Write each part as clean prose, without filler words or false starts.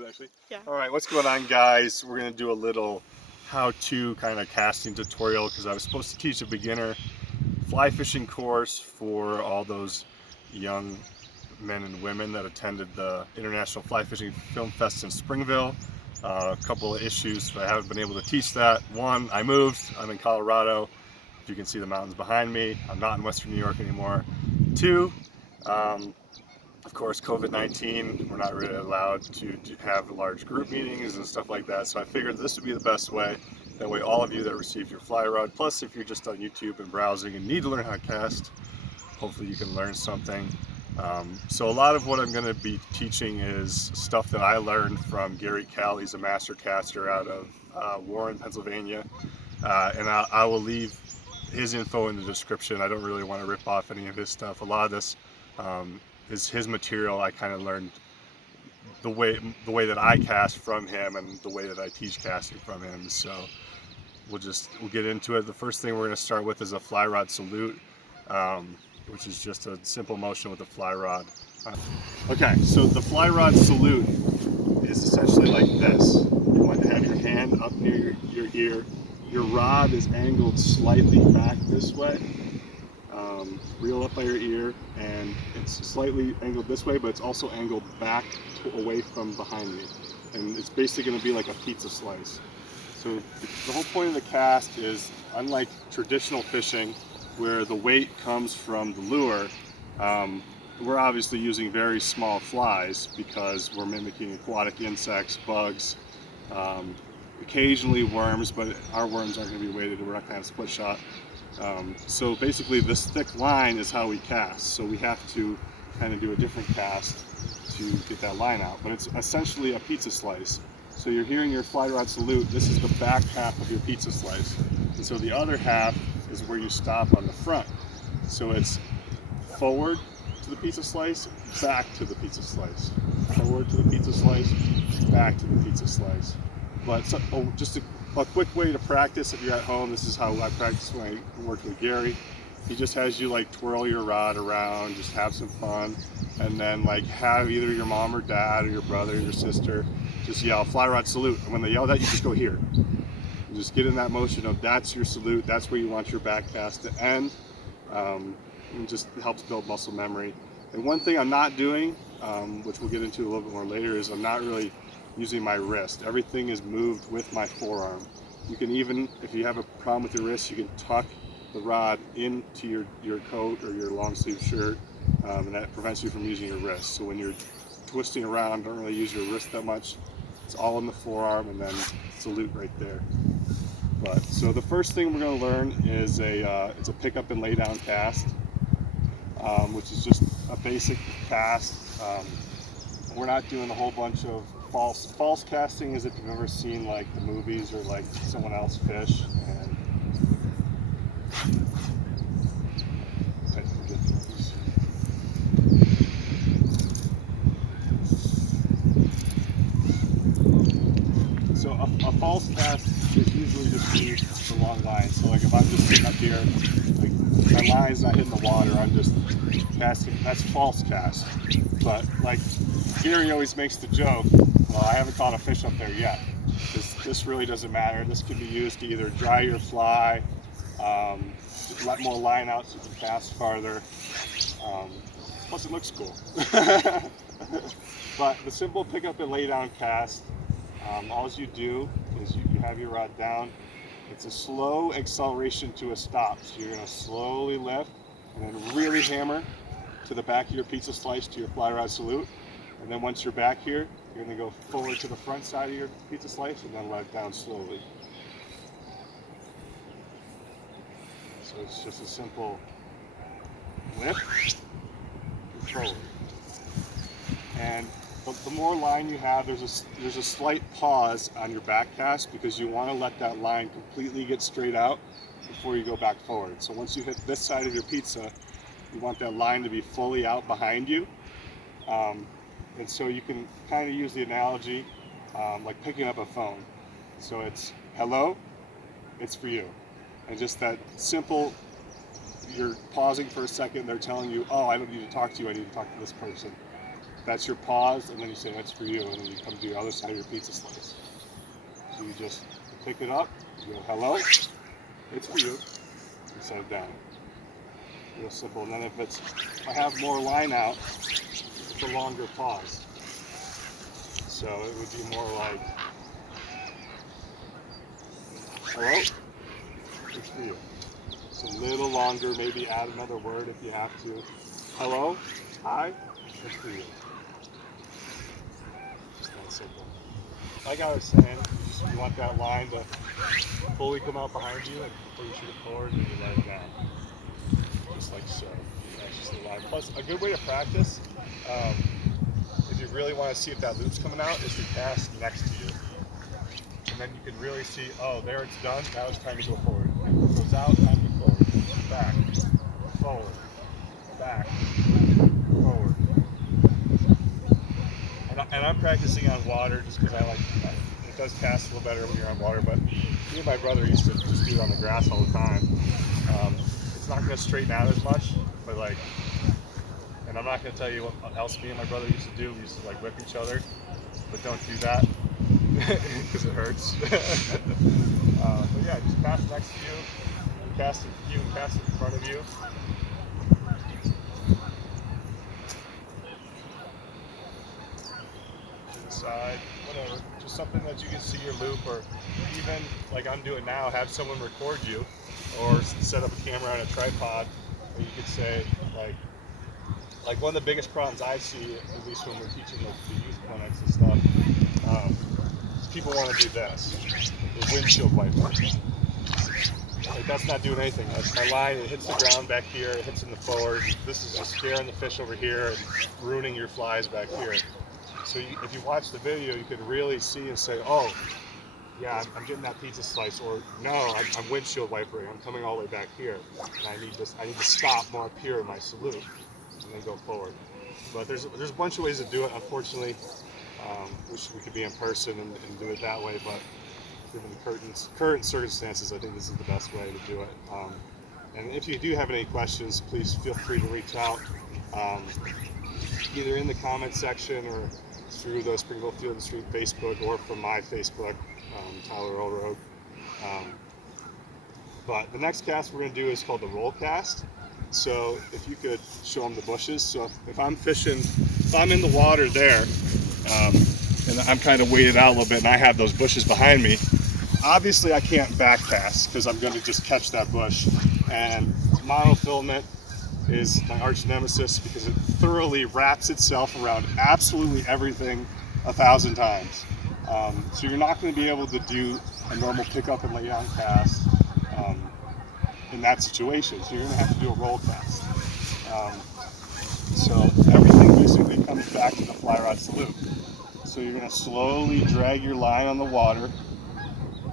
Actually. Yeah. All right, what's going on, guys? We're gonna do a little how-to kind of casting tutorial because I was supposed to teach a beginner fly fishing course for all those young men and women that attended the International Fly Fishing Film Fest in Springville. A couple of issues that I haven't been able to teach that. One, I moved. I'm in Colorado. If you can see the mountains behind me, I'm not in Western New York anymore. Two, um, of course, COVID-19, we're not really allowed to have large group meetings and stuff like that. So I figured this would be the best way. That way all of you that receive your fly rod, plus if you're just on YouTube and browsing and need to learn how to cast, hopefully you can learn something. So a lot of what I'm going to be teaching is stuff that I learned from Gary Kell. He's a master caster out of Warren, Pennsylvania. And I will leave his info in the description. I don't really want to rip off any of his stuff. A lot of this um, is his material. I kind of learned the way that I cast from him and the way that I teach casting from him. So we'll get into it. The first thing we're going to start with is a fly rod salute, which is just a simple motion with a fly rod. Okay, so the fly rod salute is essentially like this. You want to have your hand up near your ear. Your rod is angled slightly back this way. Reel up by your ear, and it's slightly angled this way, but it's also angled back away from behind me. And it's basically going to be like a pizza slice. So the whole point of the cast is, unlike traditional fishing, where the weight comes from the lure, we're obviously using very small flies because we're mimicking aquatic insects, bugs, occasionally worms, but our worms aren't going to be weighted. We're not going to have split shot. So basically this thick line is how we cast. So we have to kind of do a different cast to get that line out. But it's essentially a pizza slice. So you're hearing your fly rod salute. This is the back half of your pizza slice. And so the other half is where you stop on the front. So it's forward to the pizza slice, back to the pizza slice. Forward to the pizza slice, back to the pizza slice. But just a quick way to practice if you're at home, this is how I practice when I work with Gary. He just has you like twirl your rod around, just have some fun, and then like have either your mom or dad or your brother or your sister just yell fly rod salute. And when they yell that, you just go here. You just get in that motion of that's your salute, that's where you want your back cast to end. It just helps build muscle memory. And one thing I'm not doing, which we'll get into a little bit more later, is I'm not really using my wrist. Everything is moved with my forearm. You can even, if you have a problem with your wrist, you can tuck the rod into your coat or your long sleeve shirt, and that prevents you from using your wrist. So when you're twisting around, don't really use your wrist that much. It's all in the forearm, and then salute right there. But so the first thing we're going to learn is it's a pick up and lay down cast, which is just a basic cast. We're not doing a whole bunch of false casting, as if you've ever seen like the movies or like someone else fish. And so a false cast is usually just me the long line. So like if I'm just sitting up here, like my line's not hitting the water, I'm just casting. That's false cast. But like Gary always makes the joke, well, I haven't caught a fish up there yet. This really doesn't matter. This can be used to either dry your fly, let more line out so you can cast farther. Plus it looks cool. But the simple pick up and lay down cast, all you do is you have your rod down. It's a slow acceleration to a stop. So you're going to slowly lift and then really hammer to the back of your pizza slice to your fly rod salute. And then once you're back here, you're going to go forward to the front side of your pizza slice and then let it down slowly. So it's just a simple lift and forward. And the more line you have, there's a slight pause on your back cast because you want to let that line completely get straight out before you go back forward. So once you hit this side of your pizza, you want that line to be fully out behind you. And so you can kind of use the analogy like picking up a phone. So it's, hello, it's for you. And just that simple, you're pausing for a second, they're telling you, oh, I don't need to talk to you, I need to talk to this person. That's your pause, and then you say, that's for you, and then you come to the other side of your pizza slice. So you just pick it up, you go, hello, it's for you, and set it down. Real simple. And then if I have more line out, it's a longer pause. So it would be more like, hello, it's for you. It's a little longer, maybe add another word if you have to. Hello, hi, it's for you. Just that simple. Like I was saying, you want that line to fully come out behind you, and before you shoot it forward, and you let it down. Just like so. That's just the line. Plus, a good way to practice, if you really want to see if that loop's coming out, is to cast next to you. And then you can really see, oh, there it's done, now it's time to go forward. It goes out, time to go forward. Back, forward, back, forward. And I'm practicing on water just because I like it does cast a little better when you're on water, but me and my brother used to just do it on the grass all the time. It's not going to straighten out as much, but like, and I'm not going to tell you what else me and my brother used to do. We used to like whip each other, but don't do that because it hurts. But yeah, just cast next to you, cast it in front of you. Side, whatever, just something that you can see your loop, or even like I'm doing now, have someone record you, or set up a camera on a tripod, and you could say like one of the biggest problems I see, at least when we're teaching the youth clinics and stuff, is people want to do this, the windshield wiper. Like that's not doing anything. Like my line, it hits the ground back here, it hits in the forward. This is just scaring the fish over here and ruining your flies back here. So if you watch the video, you can really see and say, oh, yeah, I'm getting that pizza slice, or no, I'm windshield wipering, I'm coming all the way back here, and I need to stop more up here in my salute, and then go forward. But there's a bunch of ways to do it. Unfortunately, wish we could be in person and do it that way, but given the current circumstances, I think this is the best way to do it. And if you do have any questions, please feel free to reach out, either in the comment section or through the Springville Field and Street Facebook, or from my Facebook, Tyler Elroad. But the next cast we're going to do is called the roll cast. So if you could show them the bushes. So if I'm fishing, if I'm in the water there, and I'm kind of weighted out a little bit, and I have those bushes behind me, obviously I can't back cast because I'm going to just catch that bush. And monofilament is my arch nemesis because it thoroughly wraps itself around absolutely everything 1,000 times. So you're not going to be able to do a normal pickup and lay down cast in that situation. So you're going to have to do a roll cast. So everything basically comes back to the fly rod salute. So you're going to slowly drag your line on the water.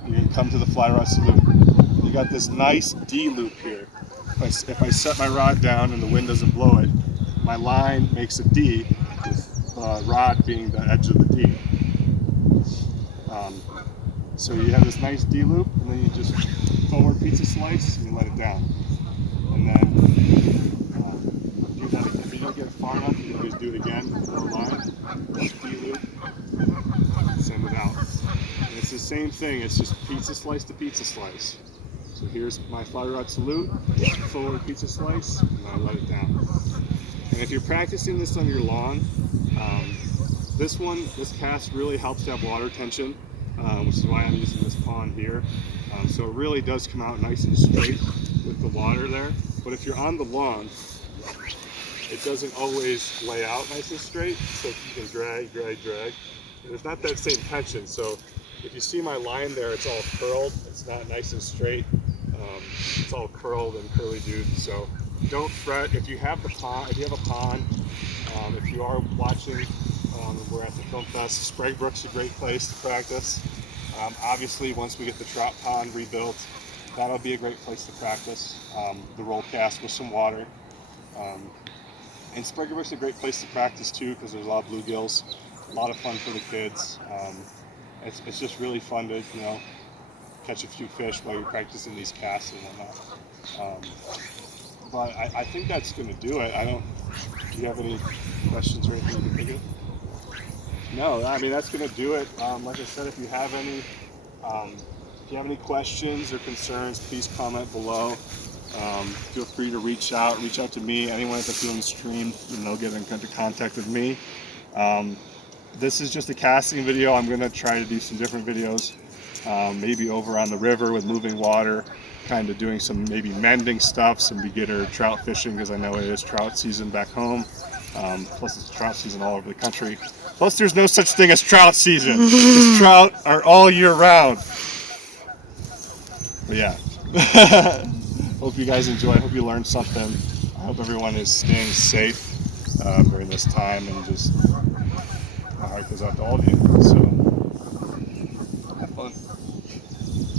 You're going to come to the fly rod salute. You got this nice D loop here. If I set my rod down and the wind doesn't blow it, my line makes a D, with the rod being the edge of the D. So you have this nice D loop, and then you just forward pizza slice and you let it down. And then do that again. If you don't get it far enough, you can always do it again with more line. D loop, send it out. And it's the same thing, it's just pizza slice to pizza slice. So here's my fly rod salute, forward pizza slice, and I let it down. And if you're practicing this on your lawn, this cast really helps to have water tension, which is why I'm using this pond here. So it really does come out nice and straight with the water there. But if you're on the lawn, it doesn't always lay out nice and straight, so you can drag. And there's not that same tension, so if you see my line there, it's all curled, it's not nice and straight. It's all curled and curly-doed, so don't fret. If you have a pond, if you are watching, we're at the Film Fest, Spraguebrook's a great place to practice. Obviously, once we get the trout pond rebuilt, that'll be a great place to practice the roll cast with some water. And Spraguebrook's a great place to practice too, because there's a lot of bluegills, a lot of fun for the kids. It's just really fun to, catch a few fish while you're practicing these casts and whatnot. But I think that's going to do it. Do you have any questions or anything you can think of? No, I mean, that's going to do it. Like I said, if you have any questions or concerns, please comment below. Feel free to reach out to me. Anyone that's doing the stream, get in contact with me. This is just a casting video. I'm going to try to do some different videos, maybe over on the river with moving water, kind of doing some maybe mending stuff, some beginner trout fishing, because I know it is trout season back home. Plus it's trout season all over the country. Plus there's no such thing as trout season, because trout are all year round. But yeah, hope you guys enjoy. I hope you learned something. I hope everyone is staying safe during this time, and just my heart goes out to all of you. So.